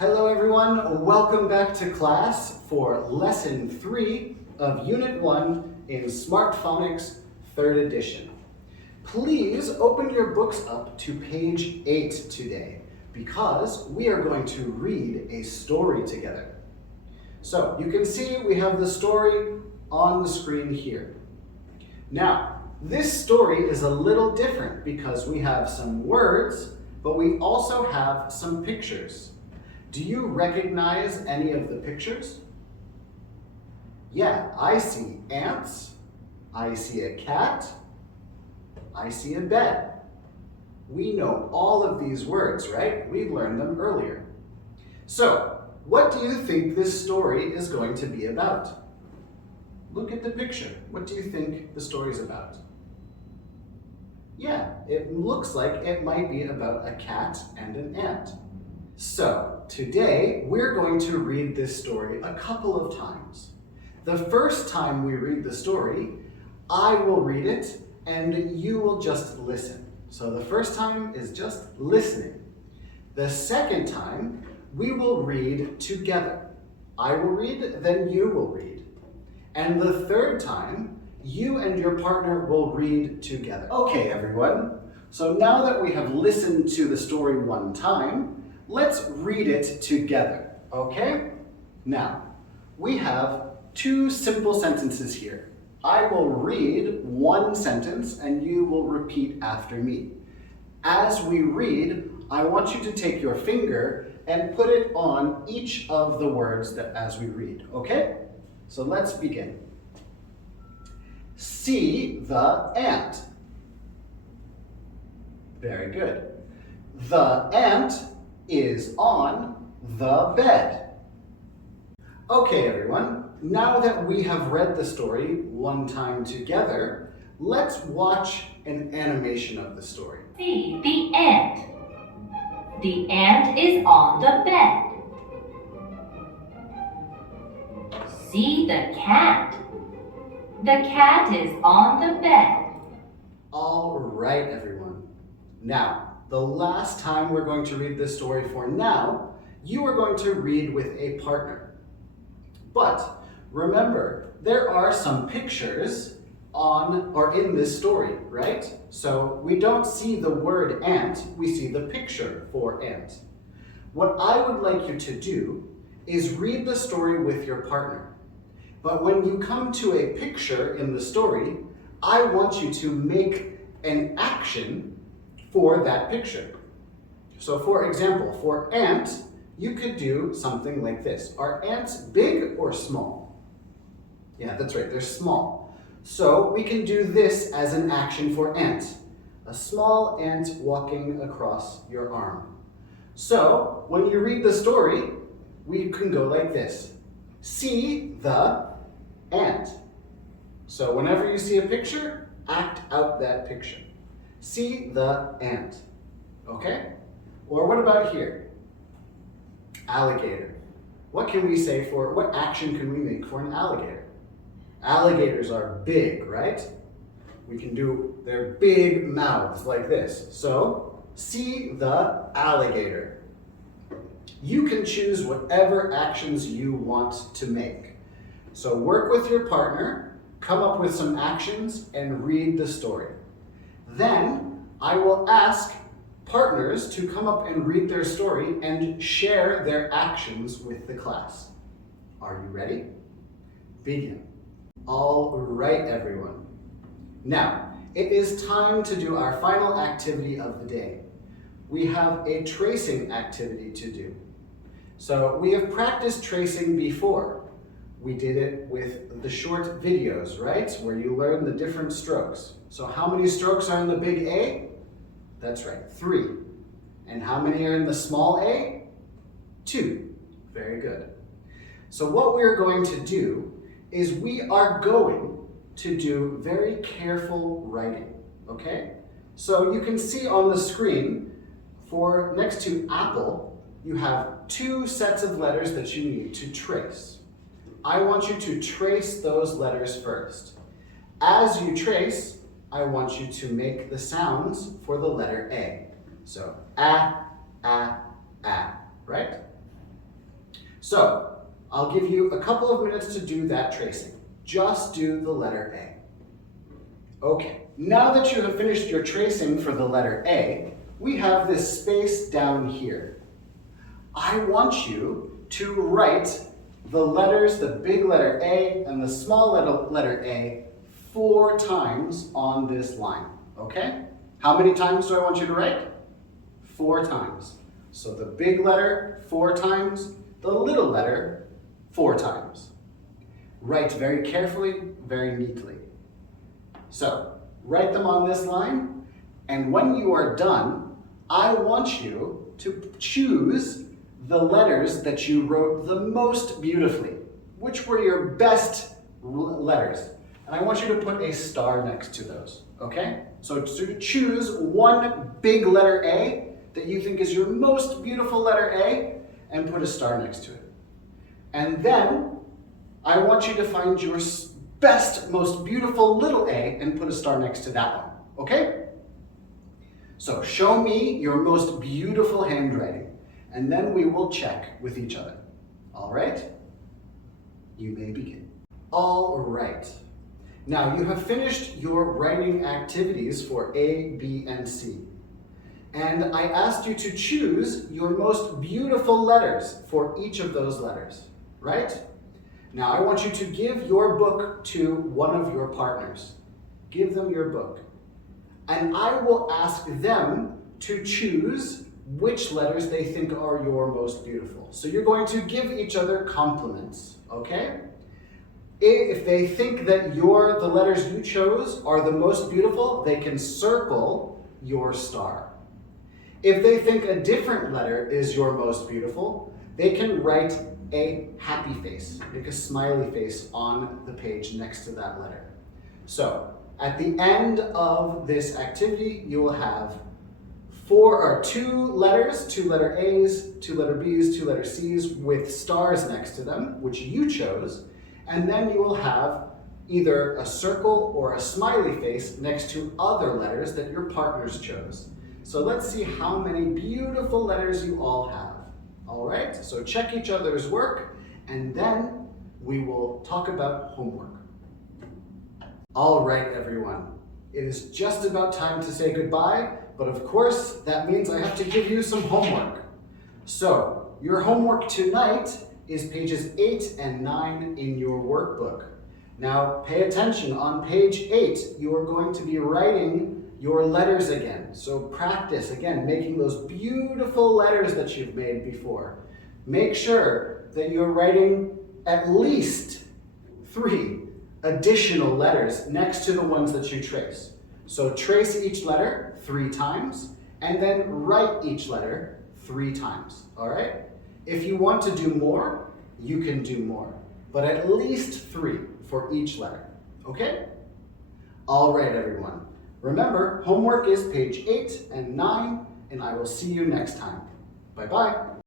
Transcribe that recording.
Hello everyone, welcome back to class for Lesson 3 of Unit 1 in Smart Phonics 3rd edition. Please open your books up to page 8 today because we are going to read a story together. So you can see we have the story on the screen here. Now, this story is a little different because we have some words, but we also have some pictures. Do you recognize any of the pictures? Yeah, I see ants, I see a cat, I see a bed. We know all of these words, right? We learned them earlier. So, what do you think this story is going to be about? Look at the picture. What do you think the story is about? Yeah, it looks like it might be about a cat and an ant. So, today we're going to read this story a couple of times. The first time we read the story, I will read it and you will just listen. So the first time is just listening. The second time, we will read together. I will read, then you will read. And the third time, you and your partner will read together. Okay, everyone. So now that we have listened to the story one time, let's read it together, okay? Now, we have two simple sentences here. I will read one sentence and you will repeat after me. As we read, I want you to take your finger and put it on each of the words as we read, okay? So let's begin. See the ant. Very good. The ant is on the bed. Okay, everyone, now that we have read the story one time together, let's watch an animation of the story. See the ant. The ant is on the bed. See the cat. The cat is on the bed. All right, everyone. Now, the last time we're going to read this story for now, you are going to read with a partner. But remember, there are some pictures on or in this story, right? So we don't see the word ant, we see the picture for ant. What I would like you to do is read the story with your partner. But when you come to a picture in the story, I want you to make an action for that picture. So for example, for ant, you could do something like this. Are ants big or small? Yeah, that's right, they're small. So we can do this as an action for ant. A small ant walking across your arm. So when you read the story, we can go like this. See the ant. So whenever you see a picture, act out that picture. See the ant. Okay? Or what about here? Alligator. What can we say for, what action can we make for an alligator? Alligators are big, right? We can do their big mouths like this. So, see the alligator. You can choose whatever actions you want to make. So work with your partner, come up with some actions, and read the story. Then, I will ask partners to come up and read their story and share their actions with the class. Are you ready? Begin. All right, everyone. Now, it is time to do our final activity of the day. We have a tracing activity to do. So we have practiced tracing before. We did it with the short videos, right? Where you learn the different strokes. So how many strokes are in the big A? That's right, 3. And how many are in the small a? 2. Very good. So what we're going to do is we are going to do very careful writing, okay? So you can see on the screen, for next to apple, you have 2 sets of letters that you need to trace. I want you to trace those letters first. As you trace, I want you to make the sounds for the letter A. So, right? So, I'll give you a couple of minutes to do that tracing. Just do the letter A. Okay, now that you have finished your tracing for the letter A, we have this space down here. I want you to write the letters, the big letter A and the small letter A 4 times on this line, okay? How many times do I want you to write? 4 times. So the big letter 4 times, the little letter 4 times. Write very carefully, very neatly. So, write them on this line, and when you are done, I want you to choose the letters that you wrote the most beautifully. Which were your best letters? And I want you to put a star next to those, okay? So to choose one big letter A that you think is your most beautiful letter A and put a star next to it. And then I want you to find your best, most beautiful little A and put a star next to that one, okay? So show me your most beautiful handwriting, and then we will check with each other. All right? You may begin. All right. Now you have finished your writing activities for A, B, and C. And I asked you to choose your most beautiful letters for each of those letters, right? Now I want you to give your book to one of your partners. Give them your book. And I will ask them to choose which letters they think are your most beautiful. So you're going to give each other compliments, okay? If they think that the letters you chose are the most beautiful, they can circle your star. If they think a different letter is your most beautiful, they can write a happy face, make a smiley face on the page next to that letter. So, at the end of this activity, you will have 2 letters, 2 letter A's, 2 letter B's, 2 letter C's with stars next to them, which you chose, and then you will have either a circle or a smiley face next to other letters that your partners chose. So let's see how many beautiful letters you all have. All right, so check each other's work, and then we will talk about homework. All right, everyone. It is just about time to say goodbye, but of course, that means I have to give you some homework. So, your homework tonight is pages 8 and 9 in your workbook. Now, pay attention. On page 8, you are going to be writing your letters again. So practice, again, making those beautiful letters that you've made before. Make sure that you're writing at least 3 additional letters next to the ones that you trace. So trace each letter 3 times, and then write each letter 3 times, all right? If you want to do more, you can do more, but at least 3 for each letter, okay? All right, everyone. Remember, homework is page 8 and 9, and I will see you next time. Bye-bye.